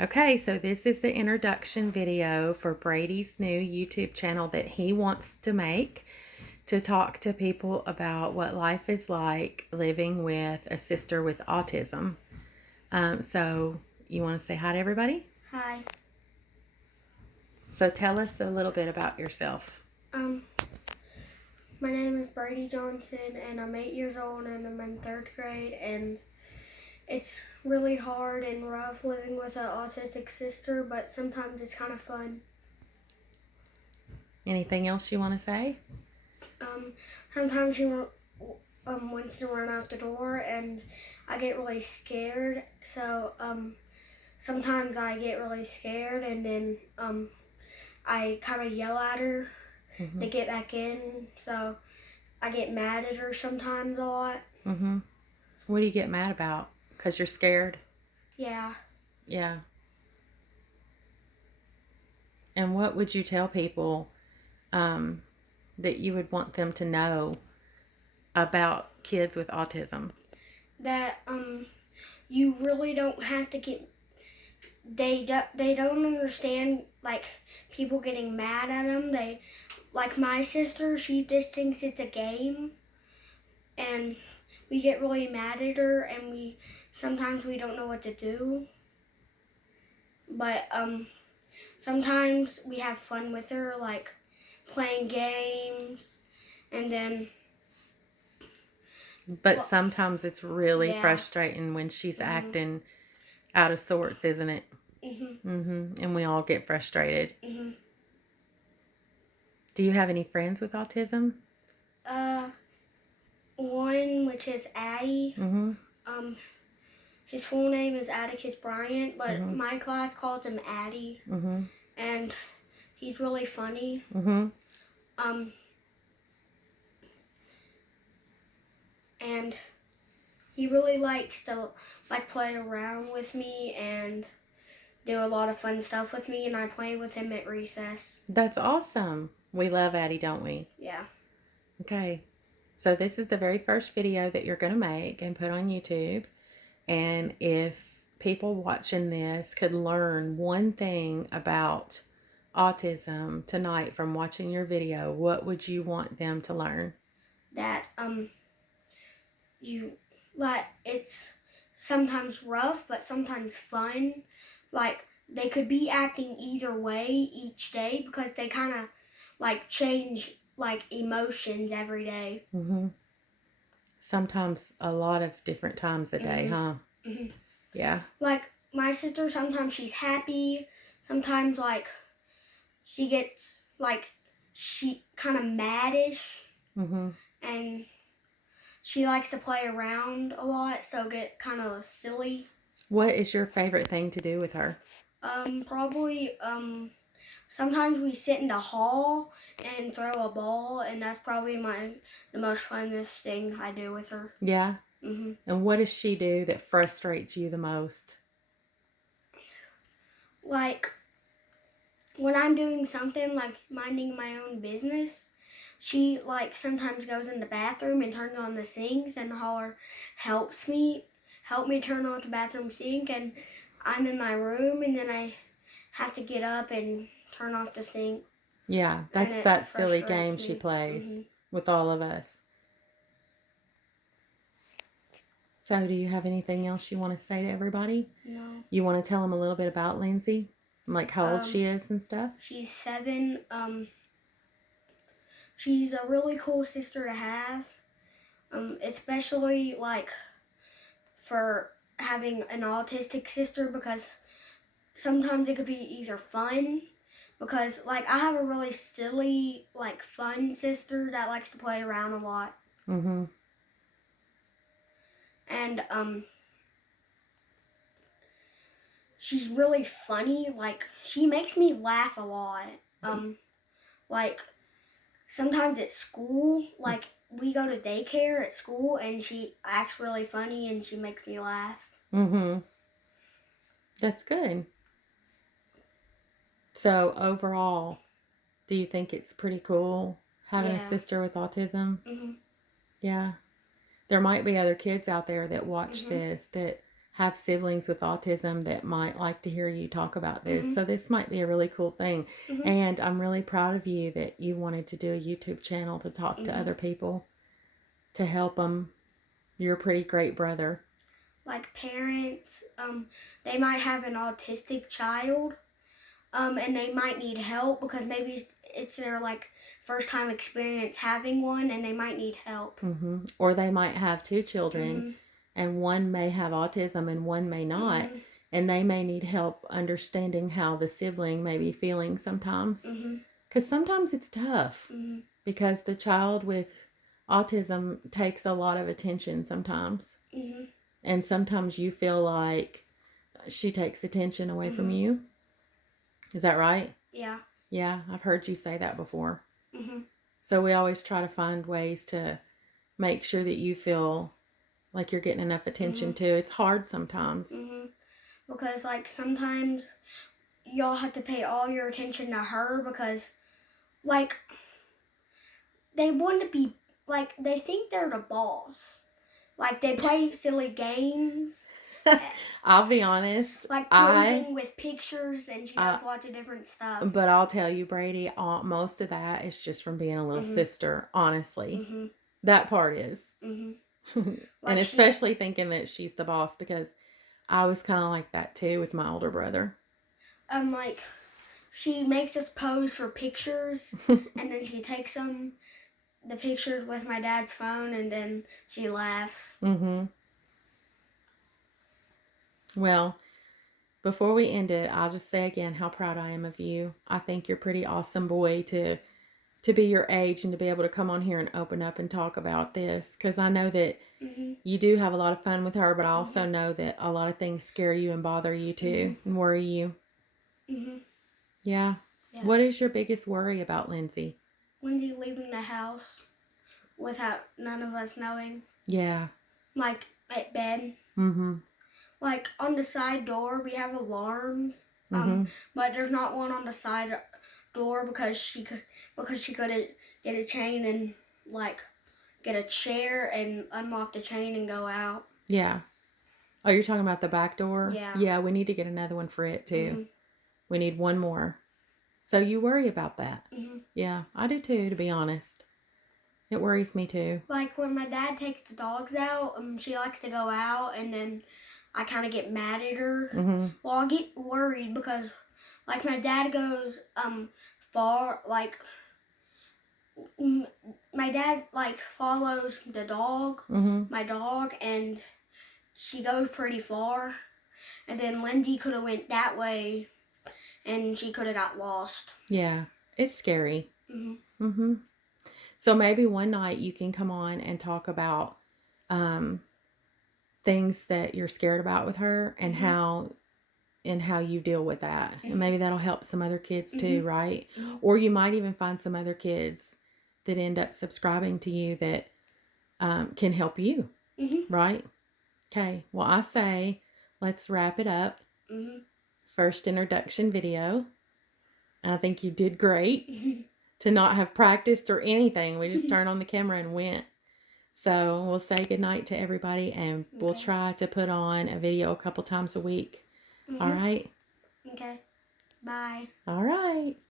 Okay, so this is the introduction video for Brady's new YouTube channel that he wants to make to talk to people about what life is like living with a sister with autism. So you want to say hi to everybody? Hi. So tell us a little bit about yourself. My name is Brady Johnson, and I'm 8 years old, and I'm in 3rd grade, and it's really hard and rough living with an autistic sister, but sometimes it's kind of fun. Anything else you want to say? Sometimes she wants to run out the door, and I get really scared, so sometimes I get really scared, and then I kind of yell at her to get back in, so I get mad at her sometimes a lot. What do you get mad about? Because you're scared? Yeah. Yeah. And what would you tell people that you would want them to know about kids with autism? That you really don't have to get. They don't understand like people getting mad at them. They like my sister. She just thinks it's a game, and we get really mad at her, and we sometimes we don't know what to do. But sometimes we have fun with her, like playing games, and then. But sometimes it's really Yeah. frustrating when she's acting out of sorts, isn't it? And we all get frustrated. Do you have any friends with autism? One which is Addie. His full name is Atticus Bryant, but my class calls him Addie, and he's really funny. And he really likes to play around with me and do a lot of fun stuff with me, and I play with him at recess. That's awesome. We love Addie, don't we? Yeah. Okay. So this is the very first video that you're going to make and put on YouTube. And if people watching this could learn one thing about autism tonight from watching your video, what would you want them to learn? That it's sometimes rough but sometimes fun. Like they could be acting either way each day because they kind of change emotions every day. Sometimes a lot of different times a day, huh? Yeah. Like my sister, sometimes she's happy, sometimes she gets she kind of maddish, and she likes to play around a lot, so get kind of silly. What is your favorite thing to do with her? Probably sometimes we sit in the hall and throw a ball, and that's probably the most funnest thing I do with her. Yeah. And what does she do that frustrates you the most? Like when I'm doing something like minding my own business, she sometimes goes in the bathroom and turns on the sinks and holler, help me turn on the bathroom sink, and I'm in my room and then I have to get up and turn off the sink. Yeah, that's that silly game she plays with all of us. So do you have anything else you want to say to everybody? No. You want to tell them a little bit about Lindsay? Like how old she is and stuff? She's 7. She's a really cool sister to have. Especially for having an autistic sister, because sometimes it could be either fun, because I have a really silly fun sister that likes to play around a lot. And she's really funny. She makes me laugh a lot. Sometimes at school, we go to daycare at school, and she acts really funny and she makes me laugh. That's good. So overall, do you think it's pretty cool having a sister with autism? Yeah. There might be other kids out there that watch this that have siblings with autism that might like to hear you talk about this. Mhm. So this might be a really cool thing. Mhm. And I'm really proud of you that you wanted to do a YouTube channel to talk to other people, to help them. You're a pretty great brother. Like parents, they might have an autistic child, and they might need help because maybe it's their like first time experience having one, and they might need help. Or they might have two children, Mhm. and one may have autism and one may not, Mhm. and they may need help understanding how the sibling may be feeling sometimes. Mhm. Because sometimes it's tough, Mhm. because the child with autism takes a lot of attention sometimes. Mhm. And sometimes you feel like she takes attention away from you. Is that right? Yeah. Yeah, I've heard you say that before. Mhm. So we always try to find ways to make sure that you feel like you're getting enough attention too. It's hard sometimes. Mhm. Because like sometimes y'all have to pay all your attention to her because like they want to be like they think they're the boss. Like they play silly games. I'll be honest. Like posing with pictures, and she does lots of different stuff. But I'll tell you, Brady, most of that is just from being a little sister, honestly. That part is. And Like especially thinking that she's the boss, because I was kind of like that too with my older brother. like she makes us pose for pictures, and then she takes the pictures with my dad's phone, and then she laughs. Well, before we end it, I'll just say again how proud I am of you. I think you're a pretty awesome boy to be your age and to be able to come on here and open up and talk about this, because I know that you do have a lot of fun with her, but I also know that a lot of things scare you and bother you too, and worry you. Yeah. What is your biggest worry about Lindsay? Lindsay leaving the house without none of us knowing. Yeah. Like at bed. Like on the side door we have alarms. But there's not one on the side door because she couldn't get a chain and like get a chair and unlock the chain and go out. Yeah. Oh, you're talking about the back door? Yeah. Yeah, we need to get another one for it too. We need one more. So you worry about that? Yeah, I do too, to be honest. It worries me too. Like when my dad takes the dogs out, she likes to go out, and then I kind of get mad at her. Well, I get worried because, like, my dad goes far. Like, my dad like follows the dog, my dog, and she goes pretty far. And then Lindsay could have went that way, and she could have got lost. Yeah, it's scary. So maybe one night you can come on and talk about things that you're scared about with her, and how you deal with that. And maybe that'll help some other kids too, right? Or you might even find some other kids that end up subscribing to you that can help you, right? Okay, well, I say let's wrap it up. First introduction video. I think you did great to not have practiced or anything. We just turned on the camera and went. So we'll say goodnight to everybody, and we'll try to put on a video a couple times a week. All right? Okay. Bye. All right.